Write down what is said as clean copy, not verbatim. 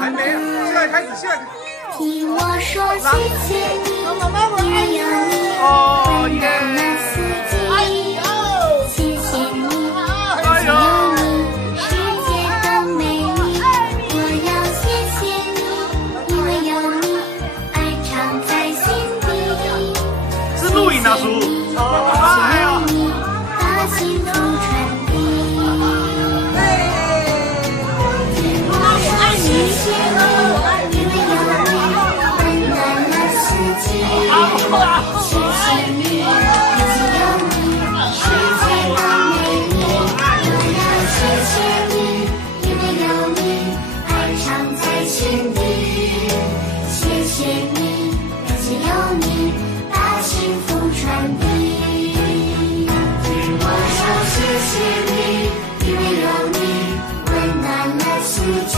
还没，现在开始，现在。听我说谢谢你，因为有你温暖了四季。谢谢你，只有你，世界更美丽。我要谢谢你，因为有你，爱常在心底。是录影的书。谢谢你，把幸福传递。听我说谢谢你，因为有你温暖了四季。谢谢你，只有你，世界更美丽。我要谢谢你，因为有你，爱常在心底。谢谢你，只有你，把幸福传递。听我说谢谢你，因为有你温暖了四季。